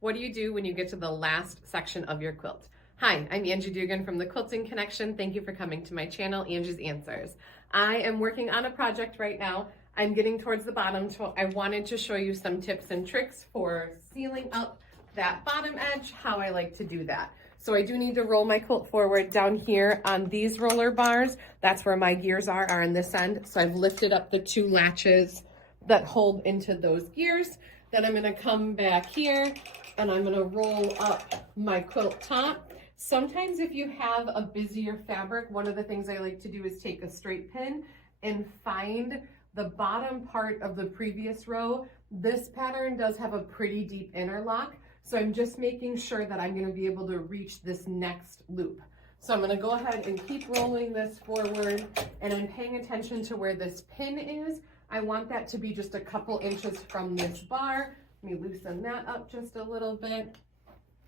What do you do when you get to the last section of your quilt? Hi, I'm Angie Dugan from the Quilting Connection. Thank you for coming to my channel, Angie's Answers. I am working on a project right now. I'm getting towards the bottom, so I wanted to show you some tips and tricks for sealing up that bottom edge, how I like to do that. So I do need to roll my quilt forward down here on these roller bars. That's where my gears are on this end. So I've lifted up the two latches that hold into those gears. Then I'm gonna come back here and I'm gonna roll up my quilt top. Sometimes if you have a busier fabric, one of the things I like to do is take a straight pin and find the bottom part of the previous row. This pattern does have a pretty deep interlock, so I'm just making sure that I'm gonna be able to reach this next loop. So I'm gonna go ahead and keep rolling this forward, and I'm paying attention to where this pin is. I want that to be just a couple inches from this bar. Let me loosen that up just a little bit.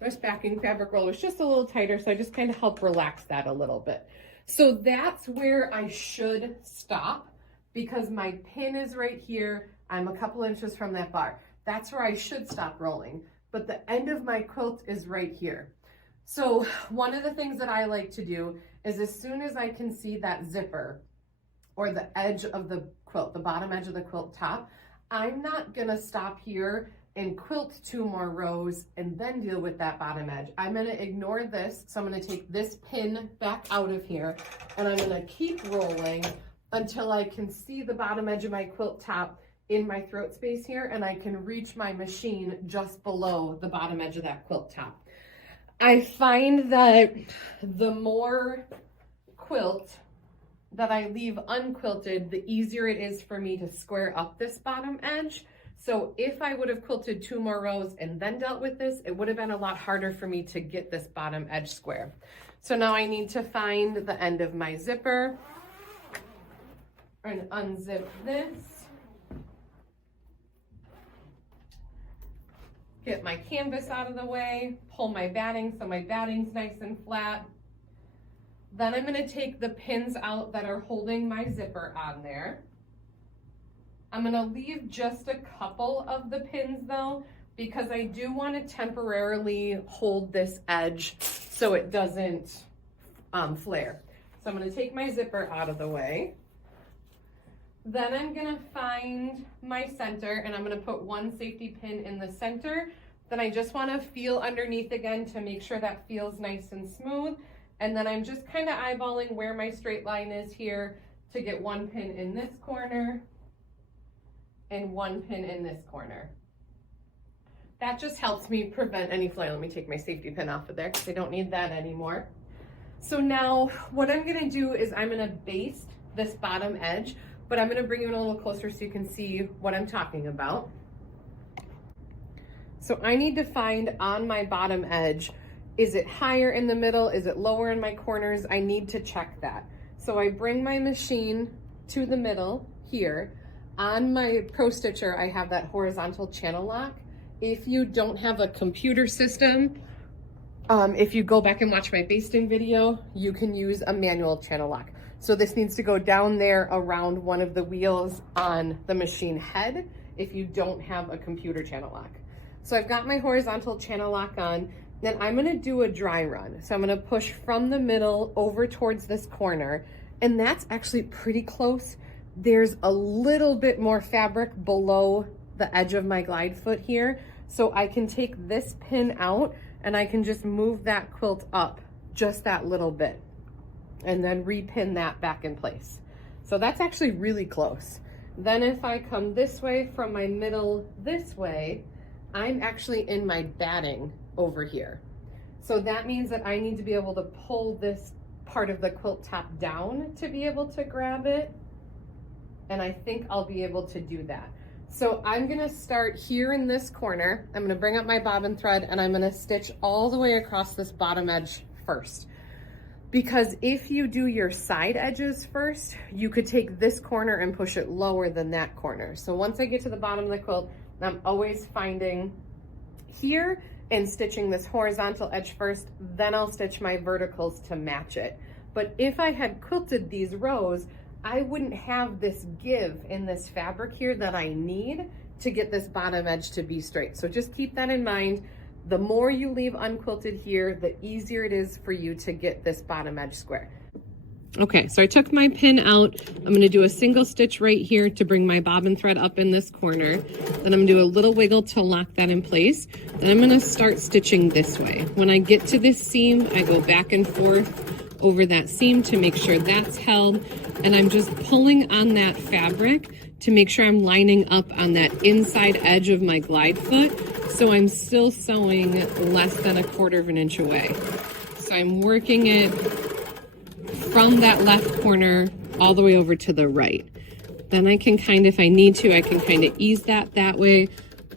This backing fabric roller is just a little tighter, so I just kind of help relax that a little bit. So that's where I should stop because my pin is right here. I'm a couple inches from that bar. That's where I should stop rolling, but the end of my quilt is right here. So one of the things that I like to do is as soon as I can see that zipper or the edge of the quilt, the bottom edge of the quilt top, I'm not gonna stop here and quilt 2 more rows and then deal with that bottom edge. I'm gonna ignore this. So I'm gonna take this pin back out of here and I'm gonna keep rolling until I can see the bottom edge of my quilt top in my throat space here, and I can reach my machine just below the bottom edge of that quilt top. I find that the more quilt that I leave unquilted, the easier it is for me to square up this bottom edge. So if I would have quilted 2 more rows and then dealt with this, it would have been a lot harder for me to get this bottom edge square. So now I need to find the end of my zipper and unzip this. Get my canvas out of the way, pull my batting so my batting's nice and flat. Then I'm gonna take the pins out that are holding my zipper on there. I'm gonna leave just a couple of the pins though, because I do wanna temporarily hold this edge so it doesn't flare. So I'm gonna take my zipper out of the way. Then I'm gonna find my center and I'm gonna put 1 safety pin in the center. Then I just wanna feel underneath again to make sure that feels nice and smooth. And then I'm just kind of eyeballing where my straight line is here to get 1 pin in this corner and 1 pin in this corner. That just helps me prevent any flare. Let me take my safety pin off of there because I don't need that anymore. So now what I'm gonna do is I'm gonna baste this bottom edge, but I'm gonna bring you in a little closer so you can see what I'm talking about. So I need to find on my bottom edge, is it higher in the middle? Is it lower in my corners? I need to check that. So I bring my machine to the middle here. On my Pro Stitcher, I have that horizontal channel lock. If you don't have a computer system, if you go back and watch my basting video, you can use a manual channel lock. So this needs to go down there around one of the wheels on the machine head if you don't have a computer channel lock. So I've got my horizontal channel lock on. Then I'm gonna do a dry run. So I'm gonna push from the middle over towards this corner, and that's actually pretty close. There's a little bit more fabric below the edge of my glide foot here, so I can take this pin out and I can just move that quilt up just that little bit and then repin that back in place. So that's actually really close. Then if I come this way from my middle this way, I'm actually in my batting over here. So that means that I need to be able to pull this part of the quilt top down to be able to grab it. And I think I'll be able to do that. So I'm gonna start here in this corner. I'm gonna bring up my bobbin thread and I'm gonna stitch all the way across this bottom edge first. Because if you do your side edges first, you could take this corner and push it lower than that corner. So once I get to the bottom of the quilt, I'm always finding here and stitching this horizontal edge first, then I'll stitch my verticals to match it. But if I had quilted these rows, I wouldn't have this give in this fabric here that I need to get this bottom edge to be straight. So just keep that in mind. The more you leave unquilted here, the easier it is for you to get this bottom edge square. Okay, so I took my pin out. I'm going to do a single stitch right here to bring my bobbin thread up in this corner. Then I'm going to do a little wiggle to lock that in place. Then I'm going to start stitching this way. When I get to this seam, I go back and forth over that seam to make sure that's held. And I'm just pulling on that fabric to make sure I'm lining up on that inside edge of my glide foot. So I'm still sewing less than 1/4 inch away. So I'm working it from that left corner all the way over to the right. Then I can kind of, if I need to, I can kind of ease that way.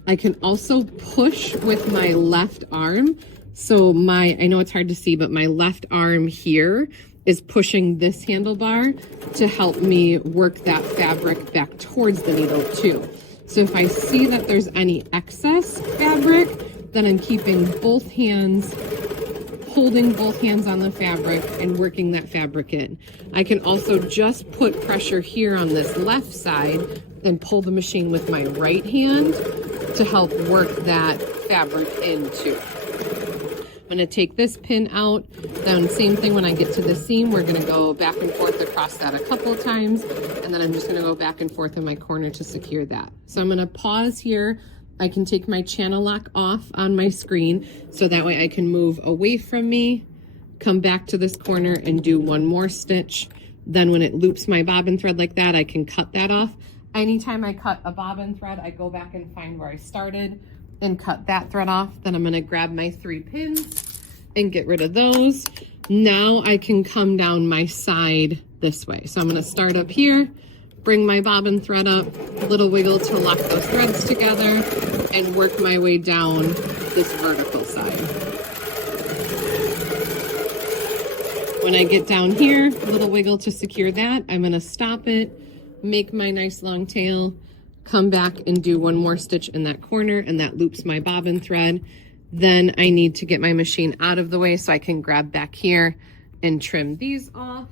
I can also push with my left arm. So I know it's hard to see, but my left arm here is pushing this handlebar to help me work that fabric back towards the needle too. So if I see that there's any excess fabric, then I'm keeping both hands, holding both hands on the fabric and working that fabric in. I can also just put pressure here on this left side and pull the machine with my right hand to help work that fabric in too. I'm gonna take this pin out, then same thing when I get to the seam, we're gonna go back and forth across that a couple times, and then I'm just gonna go back and forth in my corner to secure that. So I'm gonna pause here. I can take my channel lock off on my screen so that way I can move away from me, come back to this corner and do one more stitch. Then when it loops my bobbin thread like that, I can cut that off. Anytime I cut a bobbin thread, I go back and find where I started and cut that thread off. Then I'm gonna grab my 3 pins and get rid of those. Now I can come down my side this way. So I'm gonna start up here, bring my bobbin thread up, a little wiggle to lock those threads together, and work my way down this vertical side. When I get down here, a little wiggle to secure that, I'm gonna stop it, make my nice long tail, come back and do one more stitch in that corner, and that loops my bobbin thread. Then I need to get my machine out of the way so I can grab back here and trim these off.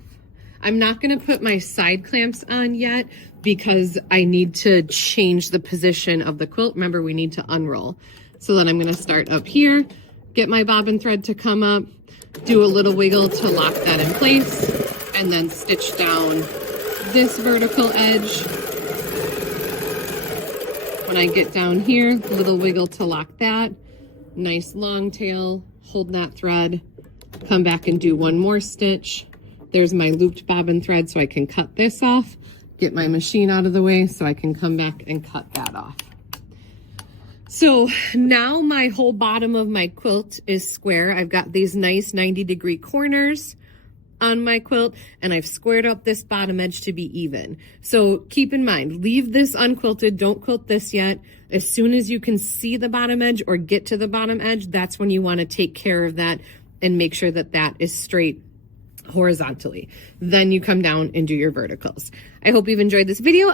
I'm not gonna put my side clamps on yet because I need to change the position of the quilt. Remember, we need to unroll. So then I'm gonna start up here, get my bobbin thread to come up, do a little wiggle to lock that in place, and then stitch down this vertical edge. When I get down here, little wiggle to lock that, nice long tail, hold that thread, come back and do one more stitch. There's my looped bobbin thread so I can cut this off, get my machine out of the way so I can come back and cut that off. So now my whole bottom of my quilt is square. I've got these nice 90-degree corners on my quilt, and I've squared up this bottom edge to be even. So keep in mind, leave this unquilted, don't quilt this yet. As soon as you can see the bottom edge or get to the bottom edge, that's when you want to take care of that and make sure that that is straight horizontally. Then you come down and do your verticals. I hope you've enjoyed this video.